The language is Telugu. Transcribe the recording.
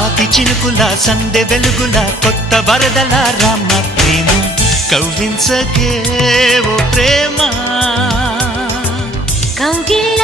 స్వాతి చినుకుల సందె వెలుగుల కొత్త వరదల రామ ప్రేమ కవ్వించకే ఓ ప్రేమ కౌగిలి